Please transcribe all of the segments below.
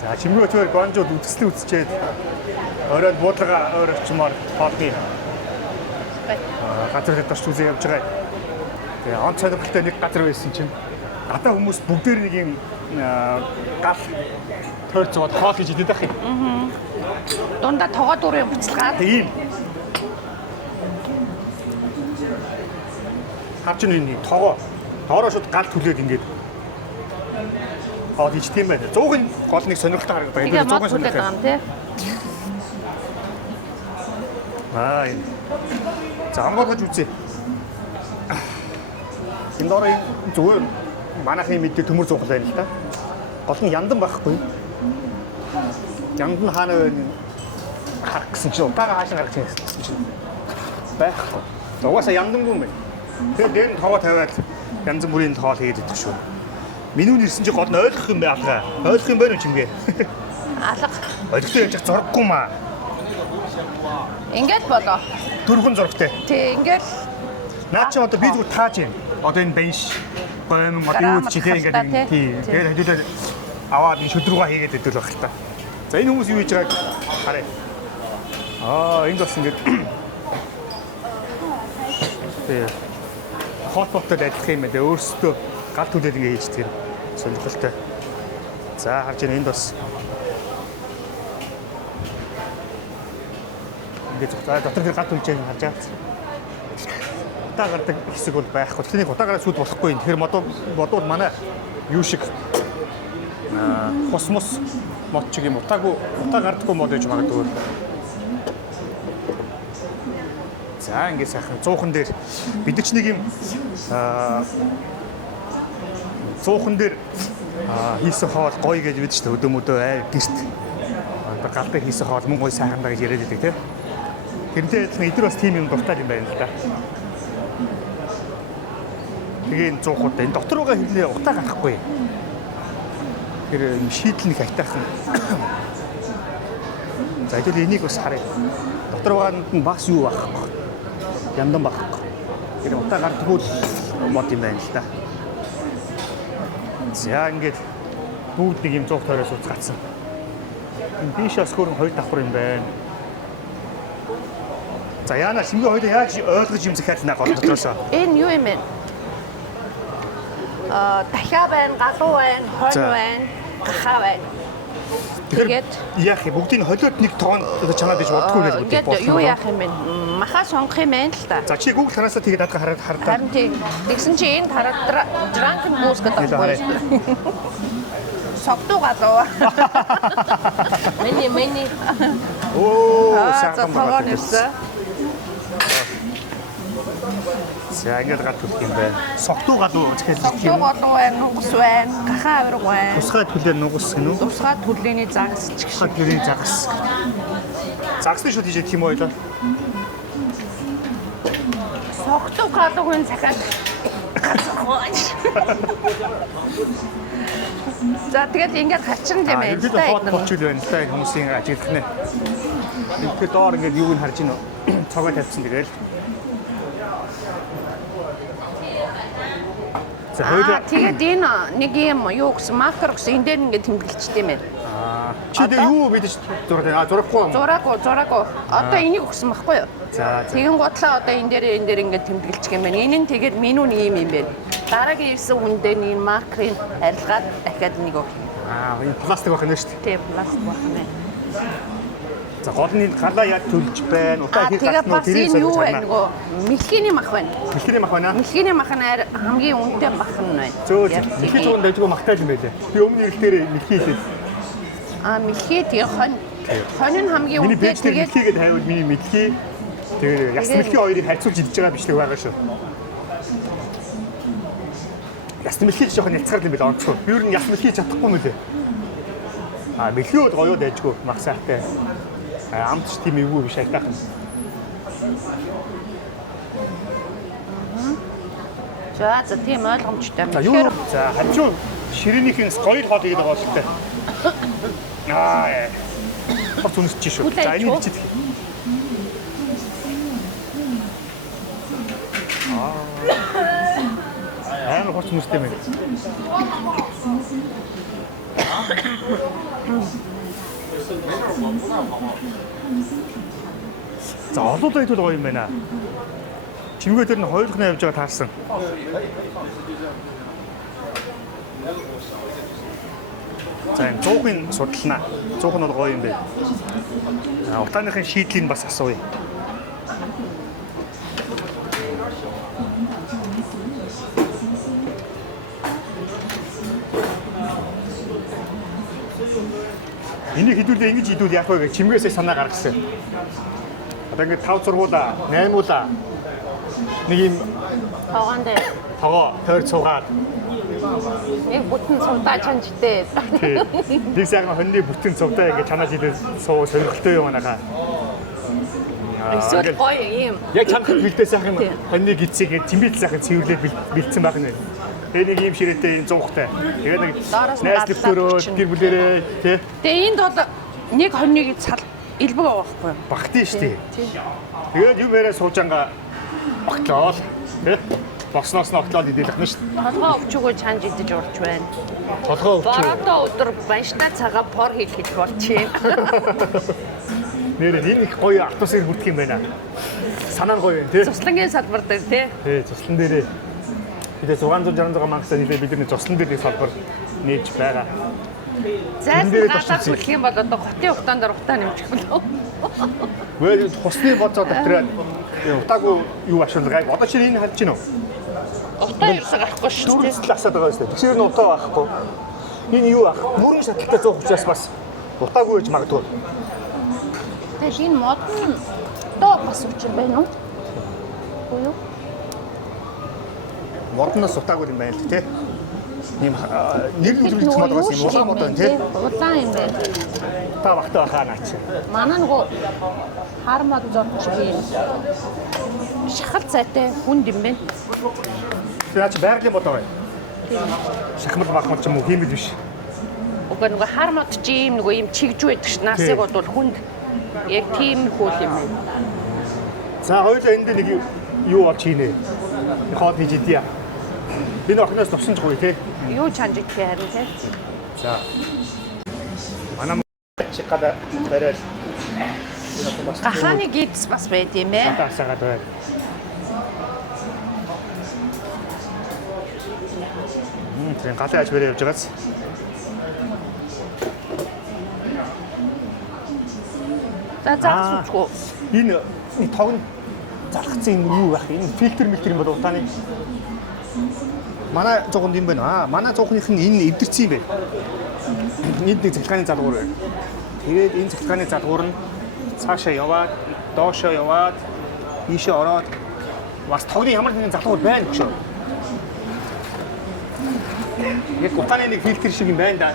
За чимээ өчигдөр гонжууд үтгслээ үтсчээд оройд буудлага өөр очимоор хоолны газар дэвтэрч үзээ явж байгаа. Тэгээ он цонхолтой нэг газар байсан чинь гадаа хүмүүс бүгдээр нэг юм гал тойрч зовоод хоол хийж идэх байх юм. Дундаа тогоо дурын буцалгаад. Тийм. Харж нэг тогоо доороо шууд гал түлээд ингээд хоол хийж тийм байна. 100-ын гол нэг сонирхолтой харагддаг. Тэгээ 100 түлээд байгаа юм тий. Энэ. За хамгаалж үзье. Энэ дорын зүгээр манайхын мэдээ төмөр зуухал байна л да. Гол нь яндан байхгүй. Яндан хаана байна? Харах гэсэн чинь удаага хаашаа гаргаж ирсэн чинь байхгүй. Угаасаа яндангүй юм байна. Тэгээд дээр нь тоогоо тавиад янз бүрийн тоол хийгээд идэх шүү. Меню нэрсэн чинь гол нь ойлгох юм байна. Ойлгох юм байна уу чимгээ? Алга. Ойлгохтой яж зурггүй маа. Ингээд болоо. Дөрвөн зургтай. Тий, ингээд Наа чи одоо би зүгээр тааж юм. Одоо энэ бенш гомн одоо юу ч тийм ингээд тийм. Тэгээд хэдүүлээ аваад энэ шүдрүүгээ хийгээд идэл байх л та. За энэ хүмүүс юу хийж байгааг харъя. Энд бас ингээд тэгээ хоттой адилхан юм байна. Өөрсдөө гал түлээд ингээд хийж тэр сонирхолтой. За харж байна энд бас ингээд дотор тэр гал түлж байгааг харж байгаа. Удаа гардаг хэсэг бол байхгүй. Тэнийг удаагаар сүйд болохгүй. Тэгэхээр бодвол манай юу шиг космос мод чиг юм удаа гардаггүй мод гэж магадгүй. За ингээд сайхан 100хан дээр бид ч нэг юм 100хан дээр хийсэн хоол гоё гэж бид ч өдөөмөдөө гэрт галдаа хийсэн хоол мөн гоё сайхан даа гэж яриад байдаг тийм. Тэрнтэй адилхан эдгээр бас тийм юм дуртай юм байна л да. Тэгээ энэ 100 удаа энэ дотор байгаа хэлээ утаа гарахгүй. Тэр шийдэл нэг айтаахан. За хэдүүл энийг бас харъя. Дотор байгаанд нь бас юу байхгүй. Яндан байхгүй. Тэр утаа гардаггүй мод юм байна л да. За ингээд бүгд нэг юм 100 тойроос уцгаацсан. Энэ бишээс хөрөн хоёр давхар юм байна. За яана шимгээ хоёул яаж ойлгож юм захиад наа гол дотроосоо. энэ юу юм бэ? Дахиа байна, галуу байна, хонь байна, гахаа байна. Тэгээд яах юм бүгдийг холиод нэг тоон чанаад гэж боддоггүй гэж боддог. Ингээд юу яах юм бэ? Махаа сонгох юм байна л та. За чи Google хараасаа тэгээд адга хараад хардаа. Харин тийм. Тэгсэн чи энэ drunken goose гэдэг байхгүй. Согтуу галуу. Мэни. Сайхан байгаа нэрсэ. За ингээд гал төлөх юм байна. Согтуу галуу гэхэл согтуу галуу байна, нугас байна, гахаа авирга байна. Тусгай төлөө нугас гэнэ үү? Тусгай төлөөний загас ч гэх шиг. Төлөөний загас. Загсны шууд хийж юм ойлоо. Согтуу галуугийн захиад гацхооч. За тэгээд ингээд хачирн юм байна. Бид хот болчихвол байна л да хүмүүсийн ажиглах нэ. Тэгэхээр доор ингээд юуг нь харж гинөө. Цогоо тавьсан тэгэл. Тэгээд энэ нэг юм юу гэсэн маркер гэсэн энэ дээр ингээд тэмдэглэжтэй юм байна. Чи дэ юу мэдэж зураг зурахгүй юм? Зураагүй. Одоо энийг өгсөн байхгүй юу? За. Тэгэн готлаа одоо энэ дээр ингээд тэмдэглэж юм байна. Энэ нь тэгээд меню нэг юм байна. Дараагийн ирсэн хүндээ нэг маркерыг арилгаад дахиад нэг өгөх. Энэ пластик байх нь шүү дээ. Тийм, пластик байх нь. За гол нь галаа яг төлж байна. Утаа хийх гэсэн тэрийг юу байна нөгөө мэлхийний мах байна. Мэлхийний мах байна. Мэлхийний мах нь хамгийн үнэтэй мах нь байна. Мэлхий зүүн дэжгүй махтай юм байлээ. Би өмнө их дээр мэлхий хийлээ. Мэлхий тэгээ хонь нь хамгийн үнэтэй тэгээд мэлхийгээд хайвал миний мэлхий тэгээ яс мэлхий хоёрыг харьцуулж идэж байгаа бичлэг байгаа шүү. Яс мэлхий жоохон яцгаар юм байл онцгой. Би юу н яс мэлхий чадахгүй юм лээ. Мэлхий бол гоё дэжгүй мах сайтай. Амтч тийм эвгүй биш айтаахан. За тийм ойлгомжтой юм. Тэгэхээр за хажуу ширээнийхээс гоё хоол хийгээд байгаа бол тээ. Хот үнсэж шүү. За энийг чийдэх. Амар хот үнстэй мэн. За олоолаа идвэл гоё юм байна. Чимгээ дээр нь хойлохны явж байгаа таарсан. За энэ 100-ын судалнаа. 100 нь бол гоё юм бэ. Утааныхын шийдлийг бас асууя. Энийг хэдүүлээ ингэж идвэл яах вэ гэж чимгээсээ санаа гаргасан. Одоо ингэ 5 зургуулаа, 8уулаа нэг юм Тоогоон дээр тогоо тойр цугаад нэг бүтэн цувдаа чанжтэй. нэг сайхан хоньны бүтэн цувдаа ингэ чанаж идэл суу сонирхолтой юм анаха. Эсвэл гоё юм. Яг чамд бэлдээ сайхан хоньны гидсийг тэмбэл сайхан цэвэрлээ бэлдсэн байх нэ. Тэгээ нэг юм ширээтэй энэ 100-тай. Тэгээ нэг найз нөхөрөө гэр бүлэрээ тий. Тэгээ энд бол нэг хоньныг элбэг авахгүй. Багтэн штий. Тэгээд юм яриа суужанга багтлоо тий. Босноос нь оглоод идэлэх нь штий. Толгоо өвчгөө чанж идэж урч байна. Толгоо өвчөө. Борото өдөр банштай цагаа пор хийх болчихъя. Нэр энэ их гоё автобусыг хүрдэх юм байна. Санаа нь гоё тий. Цуслангийн салбар дээр тий. Тий, цуслан дээрээ. Бид 666 мангасаа нэлээ бидний цуслан дээр нэг салбар нээж байгаа. Зайлсхий гадаад хүлэх юм бол одоо хотын ухаан дээр утаа нэмчих болов. Вэ хусны боцоо дотроо утаагүй юу ашиглаа. Одоо чи энэ харж байна уу? Утаа ерөөсөө гарахгүй шүү дээ. Дүүрсэл асаад байгаа юм шүү дээ. Тэгэхээр нь утаа байхгүй. Энэ юу ах? Мөрийн шаталтай 130-аас бас утаагүй гэж магадгүй. Тэгээ энэ модон доо бас учир байна уу? Үгүй юу? Модноос утаагүй юм байна л тий. Ийм нэр үлрэлт мод бас юм улаан мод байна тий. Улаан юм байна. Та багтаа хаа наач. Манай нөгөө хар мод зорч би шахал цайтай хүнд юм байна. Тэраач байгалийн мод байгаа. Шахмал махмал ч юм уу хиймэл биш. Уг нөгөө хар мод чи юм нөгөө юм чигж байдаг ш. Насыг бодвол хүнд яг тийм хөл юм байна. За хоёулаа энд нэг юу болж хийнэ. Хоол хийж идья. Энэ охноос туссан ч гоё тий. Юу чанж идэх харин тий. За. Манай чигада барай. Гахааны гидс бас байд юм ээ. Таасагаад байна. Тэр галын аж барай явж байгаас. За заасчгүй. Энэ тог нь залхацсан юм юу байх? Энэ фильтр мэлтер юм бол утааны. Манай зуганд юм байна. Манай зугных нь энэ эвдэрсэн юм байна. Энд нэг цахилгааны залгуур байна. Тэгээд энэ цахилгааны залгуур нь цаашаа яваад, доошоо яваад, ийшээ ороод бас тогны ямар нэгэн залгуур байна гэж. Яг утааны нэг фильтр шиг юм байна да.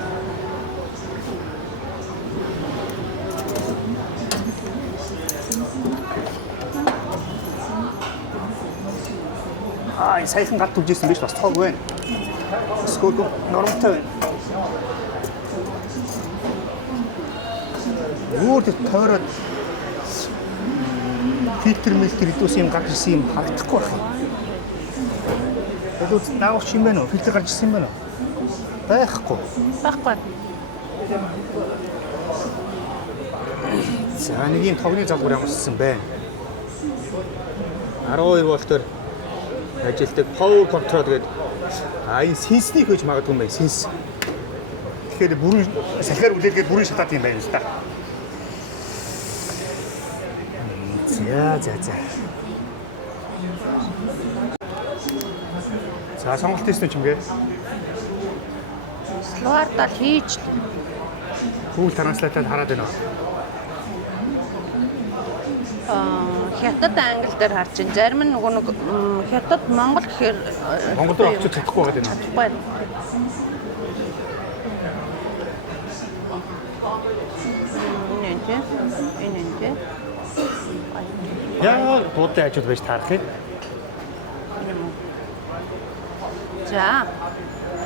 Энэ саяхан гад түлжсэн биш бас тог байна. Сколько нормтой. Өөр тойроод фильтр мэлтер идүүс юм гарч ирсэн юм харагдахгүй байна. Тэгвэл наавч юм байна уу? Фильтр гарч ирсэн юм байна уу? Байхгүй. Байхгүй. За нэг юм тогны залгуур ямарсан байна. 12 вольтоор ажилтдаг power control гэдэг энэ сенсник гэж магадгүй юм байна. Сенс. Тэгэхээр бүрийн салхиар үлээгээд бүрийн шатаад юм байна л да. За. За сонголт хийсэн ч юм гээ. Словардал хийж Google Translate-аар хараад байна. хятад англи дээр харж чинь зарим нь нөгөө нэг хятад монгол гэхээр Монгол руу очиж чадахгүй байгаа юм. байна. Энэ. Яа, буудын ажил байж таарах юм.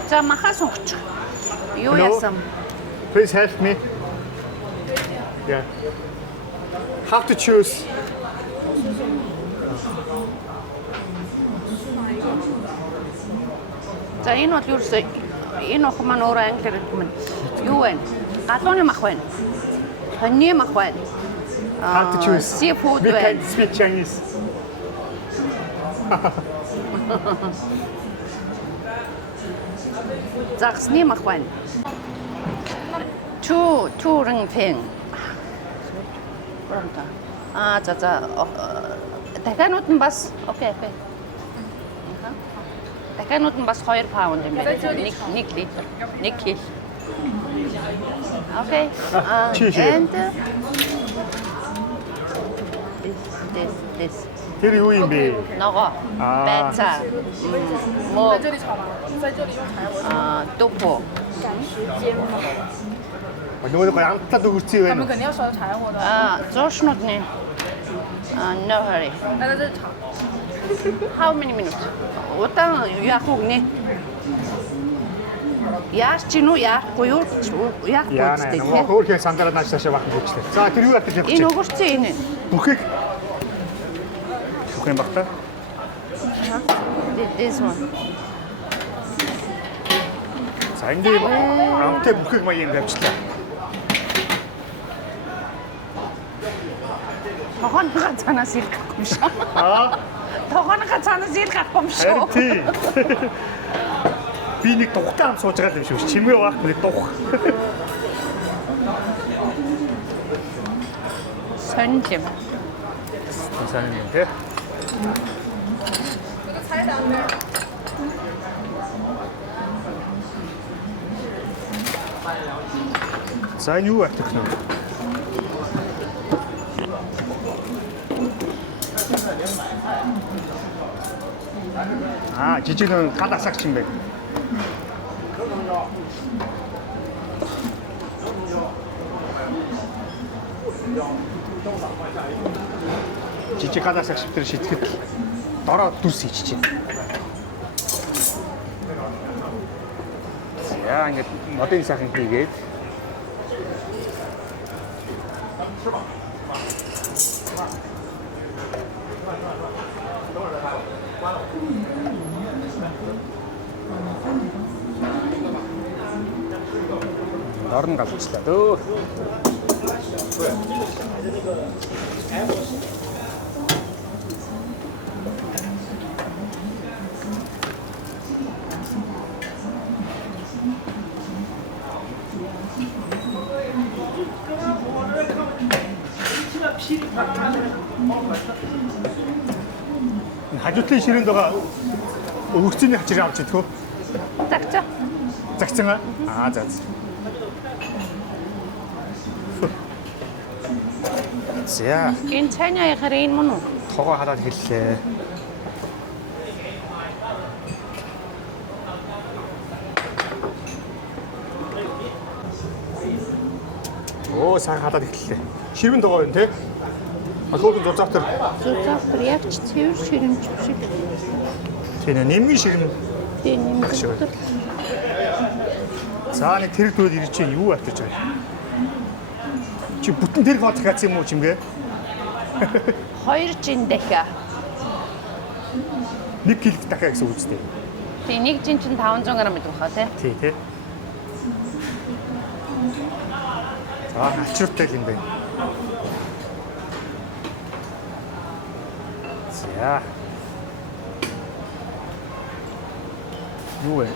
За махаас өгч. Юу яасан? Please help me. Yeah. How to choose? За энэ бол ерөөсөө Энэ охин маань өөрөө англиар хэлдэг юм. Юу вэ? Галууны мах байна. Хоньны мах байна. How to choose? Seafood We байна. can speak Chinese. Загсны мах байна. Two ring pen. За. Дахианууд нь бас окей. Дахианууд нь бас 2 паунд юм байна. 1 литр. 1 кг. Окей. And this. Тэр юу юм бэ? 너거 배차 뭐 또포 Нөгөө янтад өгөрцөн 他们 байна. 肯定要烧柴火的。 зошнодны no hurry 那在这炒。 how many minutes удаан яах үгнэ яаш чи нү яахгүй юу яахгүй Яана үстэй нөгөө хөөрхөн сандараа нааш таашаа бахад өгчлээ. За тэр юу ятаж явах энэ чинь? өгөрцөө энэ Бүхийг бүхэн багтаа. this one За энэ амттай бүхийг маяг тавьчлаа. тогооныхаа цаанаас ил гахгүй юм шүү Аа, тогооныхаа цаанаас ил гахгүй юм харин шүү тий. Би нэг тухтай ам сууж байгаа юм шүү. Чимээ байхгүй нэг тух. сонирм Сайн юм тий. За энэ юу ятах нь? Жижиг нэг гал асаагч юм байна. Жижиг гал асаагч дээр шитгэхэд дороо дүрс хийчих чинь. За ингээд модын сайхан хийгээд орон галчлаа дөө. Хажуутлын ширээнд байгаа өгөрцөний хачирыг авч идэх үү? загчаа Загцсан аа? За. За, энэ цайны аягаар энэ мөн үү тогоо халаад хэллээ. Оо, сайн халаад эхэллээ. Ширвэн тогоо юм те? Ахлуугийн зузаатар зузаатар яг ч цэвэр ширэмч шиг тийм нэмгийн ширвэн. тийм юм шиг. За, нэг тэр дүүд ирж чинь юу атаж байгаа? Чи бүтэн тэр хот хаац юм уу чимгээ? 2 жин дахиа 1 кг дахиа гэсэн үг үстэй. тийм 1 жин чинь 500 г гэдэг баха тий Тий. За, ачууртай юм байна. За. Юу вэ?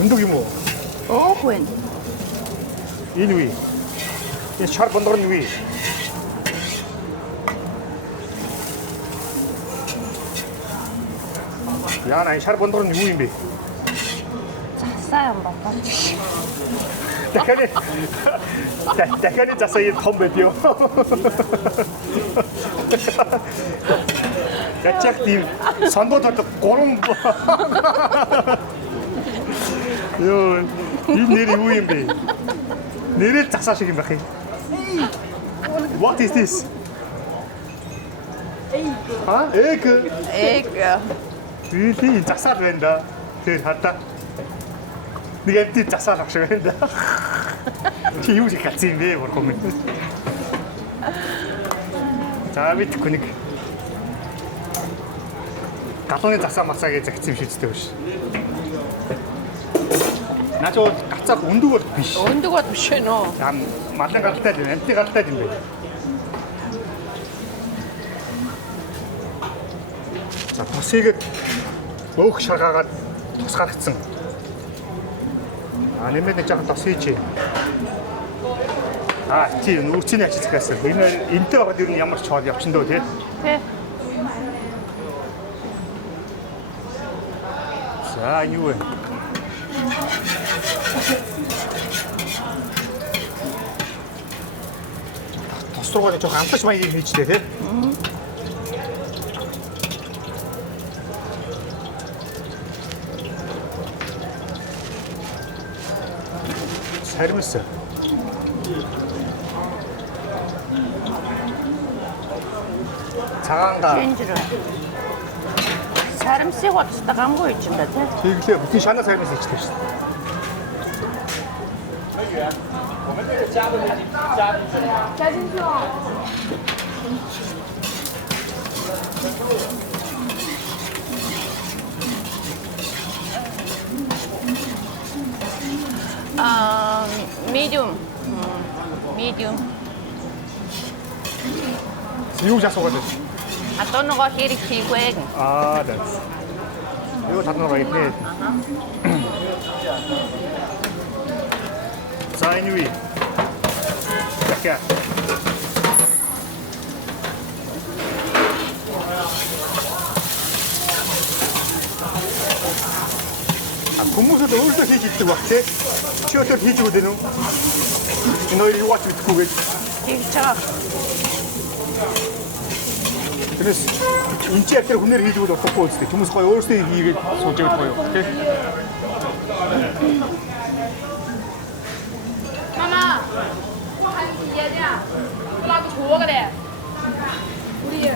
Өндөг юм уу? оох вэ Энэ үе. Энэ шар бондор нь үе. Яна энэ шар бондор нь юу юм бэ? засаа юм байна Дахианы засаа юм том байд юу? Ячаах тийм сондоод 3 Ёо, энэ нэр юу юм бэ? Нэрэл засаа шиг юм байх юм. What is this? Egg. egg Really засаа байна да. Тэр хата. Нэг эвд засаа авах шиг байна да. Чи юу шиг хацсан юм бэ? Бурхан минь. За мэдхгүй нэг галууны засаа масаа гэж загцсан юм шиг зүтэй биш. Наач бол гацаах өндөг бол биш. Өндөг бод биш вэ нөө. Малын гаралтай юм, амтны гаралтай юм байна. За тусыг өөх шагаагаад тус гаргацсан. Нэмээд нэг жоохон тос хийж. Тийм нүүрчний ажил захиасан. Энэ энтэй байгаад ер нь ямар ч хоол явчин дөө тий. Тэ. За юу вэ? Тос руугаа жоохон амтаж маягийг хийжтэй тий. Сармис. цагаанга Шинжрэ. Сарамсыг бодстой гамгүй юм да тий. тэглээ бүтэн шанаа сармис хийчихсэн шүү дээ. Medium. Medium. Юу ч асуугаад байна. Одоо нөгөө хэрэг хийгвэ. That's. Юу татнаа идэх. За anyway. Така. Хүмүүсд өөрсдөө хийж иддэг баг тий. Чи өөртөө хийж өгöd үү? Энэ хоёр юу ач мэдгүй гэж. Хийж байгаа. Тэрс энэ чи яг тэр хүнээр хийж өгöd болохгүй үстэй. Хүмүүс гоё өөрсдөө хийгээд сууж явах гоё тий. Mama, 我喊你爷的，那个错个嘞。우리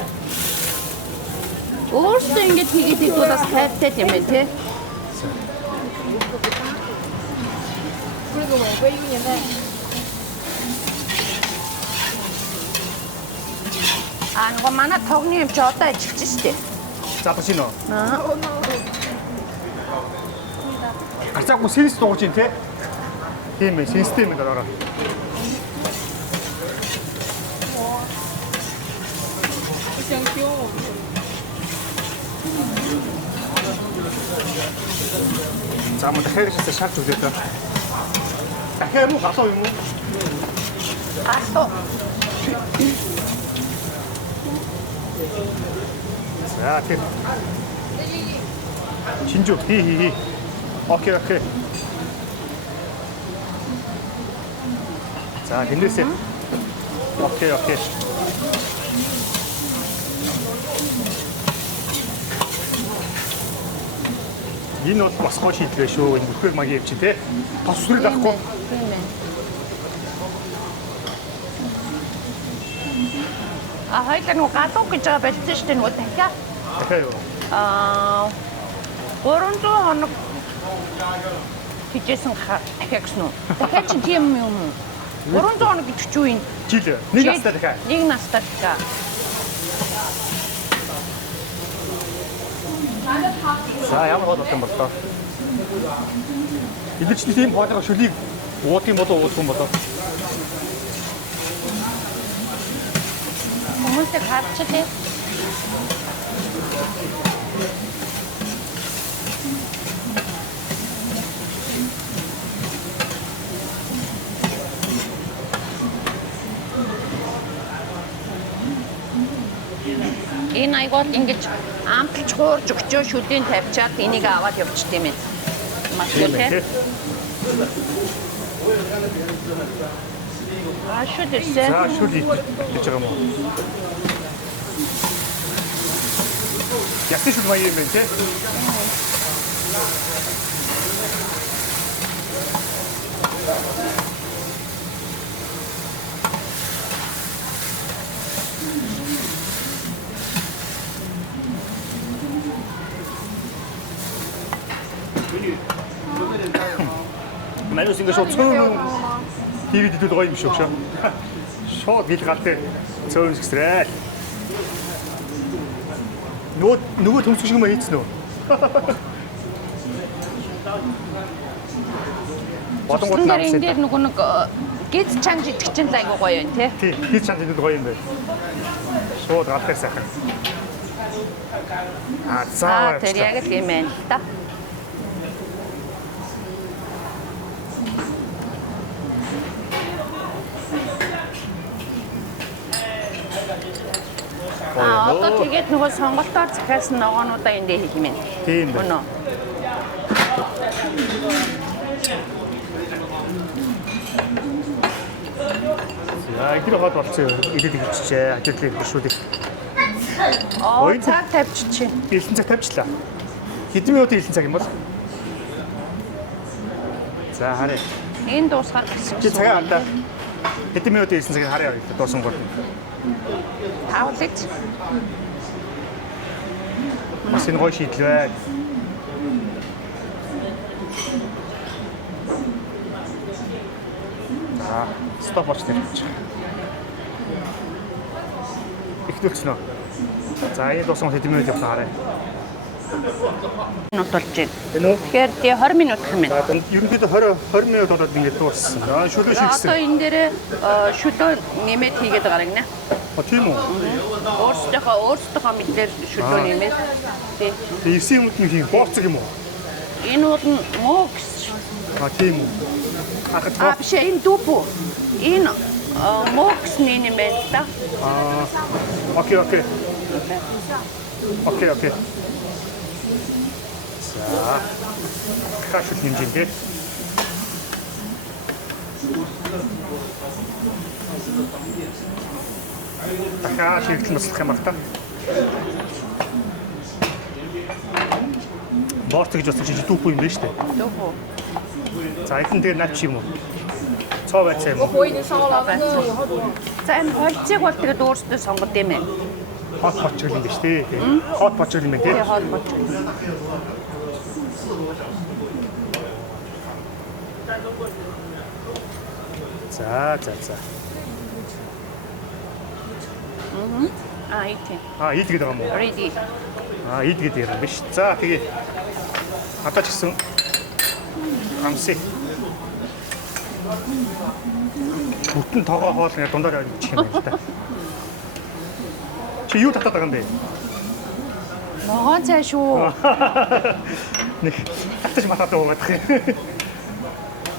Өөрсдөө ингэж хийгээд идвэл бас хайртай юм байна тий. 그리고 뭐 외국인인데 Нөгөө манай тогны юм чи одоо ажиллаж штэ. За бачино. Аа. Гарцаагүй сенс дууж ин тий. Тийм ээ, сенстэй юм дараа. За мөн дахиад ч шаарч үзээ та. Дахиад юу хасаа юм уу? Асуу. За тийм. Чинжүү хи. Окей. За тэндээсээ. Окей. Энэ бол бас гоё шийдвэр шүү. Энэ бүхэл маяг явчих тий. Тос сүрэл авахгүй. Тийм ээ. Хоёул нөгөө галуу гэж байгаа болчихсон шүү дээ нөгөө дахиад. Дахиад юу? 300 хоног хийжсэн дахиад гэсэн үү? Дахиад чи тийм юм уу? 300 хоног гэж ч юу юм? Жил нэг настай дахиад. Нэг настай дахиад. За ямар хол болсон болоо. Эдгээр ч тийм хоолойгоо шөлийг уудах юм болоо уудах юм болоо. Хүмүүстэй харч тий. Энэ айгуул ингэж амталж хуурж өгчөө шүлийн тавьчаад энийг аваад явчих тийм ээ. Маш гоё тий. Шүл ирсэн. За шүл хийж байгаа юм уу? Ястэ шүл маяг юм байна тий. Манайс ингэ шууд цөөн хийгээд идэл гоё юм шүү. Шууд гэл галтай цөөн згсрээ. Нөгөө төмсг шиг маа хийцэн үү? Бодонгууд Тэн дээр намсан. энэ дээр нөгөө нэг гид чанж идэх чинь л айгуу гоё юм тий. Тий, хийц чанд энэ гоё юм байна. Шууд галтай сайхан. За. Тэр яг л юм байна л да. Одоо тэгээд нөгөө сонголтоор захиалсан ногоонуудаа энэ дээр хийх юм байна. Тийм байна. Өнөө. За, ихэр хот болцсон идэд хийчихээ. Ажиглыг хөшүүлэх. Оо, цаг тавьчих. Элсэн цаг тавьчлаа. Хэдэн минутын элсэн цаг юм бол? За, харъя. Энэ дуусгаар гэсэн. Чи цагаа хандаа. Хэдэн минутын элсэн цагийг харъя. Дуусан гол. Тавлагч. Бас энэ гоё шийдэл байна. За, стоп болч тавьчих. Ихтүүлсэн үү? За, энэ дууссан хэдэн минут явсан харъя. Минут болж байна. Энэ үү? Тэгэхээр тий 20 минут гэх юм байна. За, ерөнхийдөө 20 минут болоод ингээд дууссан. Аа, шүлөө Одоо шигсэн. энэ дээр шүлөө нэмээд хийгээд байгаа гинэ. Тийм үү? Өөрсдийнхөө мэдлэр шүлөө нэмээд тий. Тэгээ 9 минут нь хийх бооцог юм уу? Энэ бол муу гэсэн. Тийм үү? Ахад Биш энэ дүүпүү. Энэ муу гэсэн юм байна л да. Окей. Окей. За. Хашиг хэмжээндээ. Дахиад шийдэл маслах юм байна. Борт гэж бодсон чи дүүпүү юм байна шүү дээ. Дүүпүү. За, эдэн дээр наач юм уу? Цоо байцаа юм уу? 我已经烧了，那个以后多。 За энэ холцыг бол тэгээд өөрсдөө сонгод юм байна. Хот бочгол юм байна шүү дээ. Хот бочгол юм байна Тэгээ тий. хоол болж. За. Итэн. Ийдгээд байгаа юм уу? Ready. Ийдгээд ярина биш. За, тэгээ одоо ч гэсэн хамсыг бүтэн тоогоо хоол ингээ дундаар явчих юм байна л да. Чи юу татаад байгаа юм бэ? Ногоон цай шүү. Нэг татаж матаад уугаад их.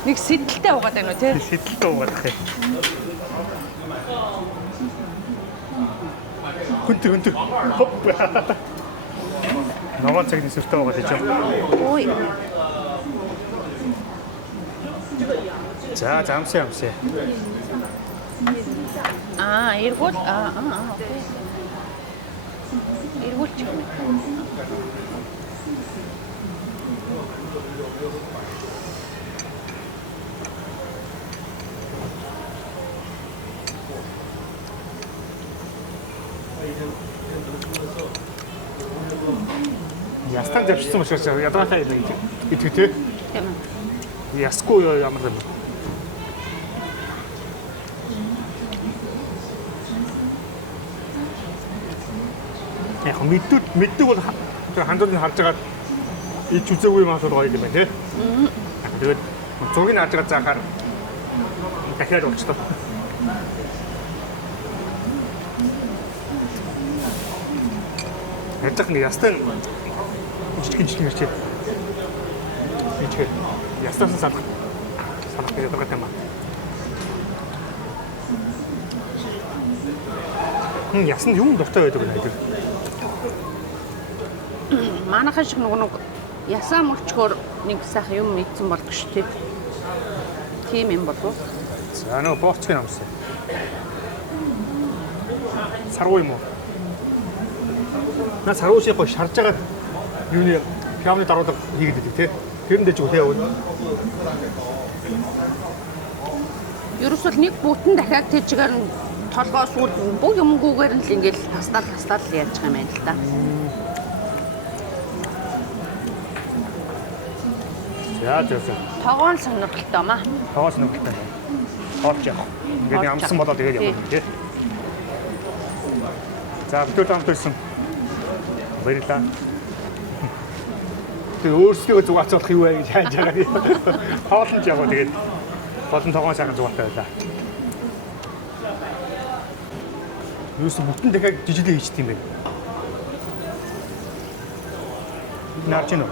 Нэг сэдэлтэй угаад байна уу те? Сэдэлтэй уугаад их. Хүнтэр. Хоп. Ногоон цагны сүртэй уугаад ичээ. Ой. За, замсаа. Эргүүл окей. Эргүүлч юм. Ястан завчсан учраас ядгаахаа идэх тий. Тийм. Ясгүй ямар юм. Яг мэддэг бол хандуулыг харж байгаа ич үзээгүй юм асууд гоё юм байна тий. Тэгээд зургийг харж байгаа заахаар дахиад уулчлаа. Яцх нэг ястан жижиг хэрчээ. Жижиг ястан салах гэж байгаа юм аа. Ясанд юм дуртай байдаг нэ тэр. Манайхан шиг нэг ясаа мөчгөр нэг сайхан юм ийдсэн болдог шүү дээ. Тийм юм болов. За нөө боцгийн амсаа. Саруу юм уу? На саруу шиг гоо шарж байгаа юуны пиамны даруулга хийгээд идэг тий. Тэрэндээ ч үлээ явуул. Ерөөсөл нэг бүтэн дахиад тэжгээр нь толгоос үл бүх юмгүйгээр нь л ингээл тастал яаж байгаа юм байна л да. За. Тогоон сонирхолтой маа. Тоос нүгэлтэй. тоолж явах. Ингээд Тоолж амсан авах. болоод тэгээд явах юм тий. За бүгд хамт ирсэн. Баярлалаа. Тэгээ өөрсдөө зугаацуулах юу вэ гэж хайж байгаа. Хоолнд яваа тэгээд болон тогоон сайхан зугаатай байлаа. Юус бүтэн дахиад жижиглээ хийчт юм бэ. Наарч нь.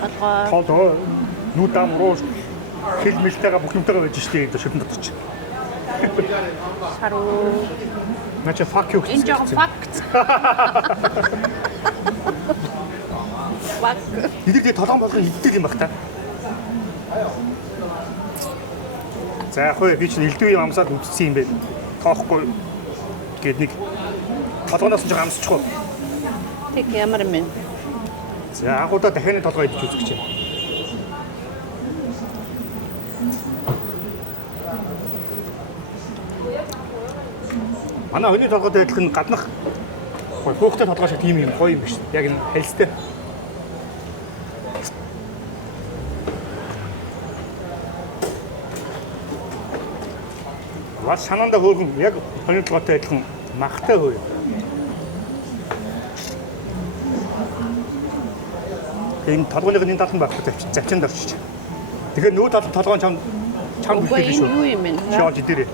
Алгаа Тоо нүүдам руу хэл мэлтэйгээ бүх юмтайгаа байж штэ энэ шипэн дотор. саруу. Нача fuck you. Энэ жоохон факт. Факт. Эдгээр толгоон болгон иддэг юм баг та. За яг хөө би чинь элдвийн амсаад үтсэн юм бэ. Тоохгүй гээд нэг толгоноос нь амсчихгүй. Тэг ямар юм бэ? За агуудаа дахианы толгой идэж үзэх чинь. Манай өнөө толгойд адилхан гаднах хөөхтэй толгой шиг тийм юм гоё юм биш. Яг энэ хэлстэй. Ваш санаанда хөөхөн яг өнөө толгойтой адилхан махтай хөө. Энэ толгойн энэ талд нь багтаж завчинд орчиж. Тэгэхээр нүү талд толгойн чам Үгүй бэлдэж энэ юу шүү. юм бэ? Шоож идэрээ.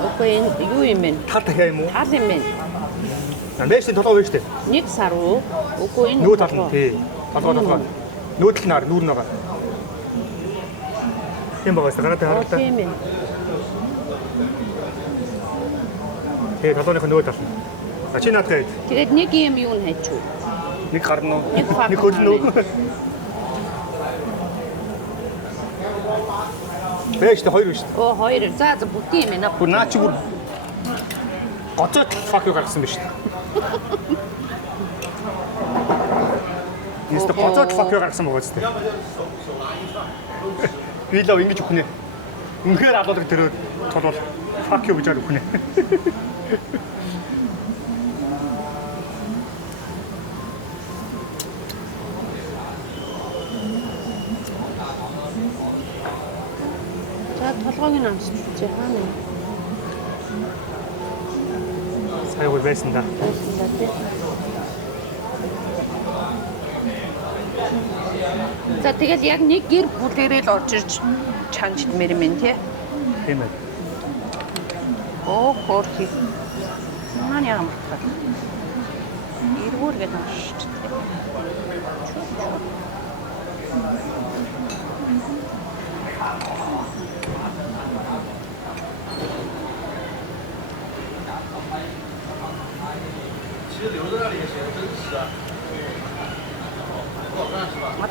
Үгүй энэ юу юм бэ? Тал дахиа юм уу? Тал юм бэ? Нээшний толгой биш үү? Нэг саруу. Үгүй энэ Нүү тал нь тий. Толгой. Нүү тал нар нүүр нэгаа. Тийм байгаас гараад хараа. Тийм ээ. Тий толгойн нүү тал. Ачи наадгээд Тэгээд нэг юм юу нь хайчих вэ? нэг гарна уу? Нэг фак Нэг хөлнө үү? Бэж тэ хоёр биш. Оо хоёр. За бүтэн юм ээ. Бүр наа чи бүр гоцоо fuck you гаргасан биш. Яста гоцоо fuck you гаргасан байгаа зү. Би л ингэж өгнө. Үнэхээр алуулаг тэр толвол fuck you гэж өгнө. За толгойг нь амсч үзье хаана. Сая уу байсан да. За тэгэл яг нэг гэр бүлээрээ л орж ирж чанж идмээр юм тий. Тийм ээ. Оо хорхи. Маань ямар тал. Иргүүр гэдэг юм шүү дээ.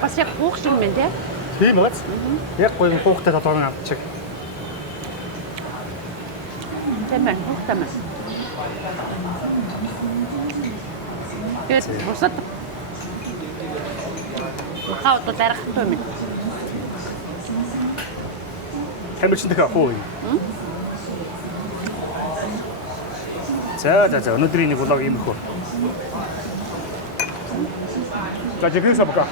Бас яг гуйх шиг юм байна тий. Тийм үү? Яг гоё хуухтай толгойн авчих. Тийм байна. Хуйхтай мас. Тэгээд бусад хаа одоо дарахтай юм. Тамирчин дахиад хуу. За өнөөдрийн нэг влог юм хөө. За жигээ сабка.